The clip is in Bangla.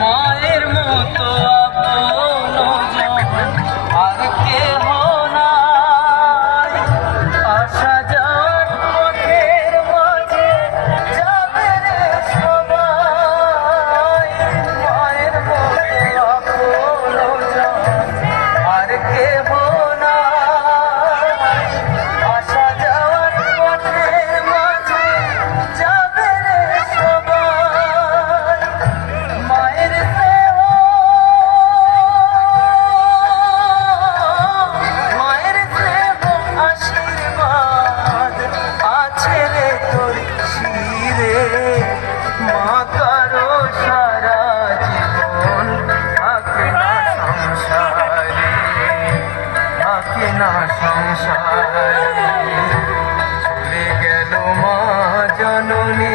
মায়ের মতো আপনজন আর কেহ নাই, আসা যাওয়ার পথের মাঝে যাবে রে সবাই। মায়ের মতো আপনজন আর কেহ নাই, আসা যাওয়ার পথের মাঝে যাবে রে সবাই। মায়ের আশীর্বাদ আছে রে তোর শিরে, মা কারো সারা জীবন থাকে না সংসারে, থাকে না সংসারে। চলে গেল মা জননী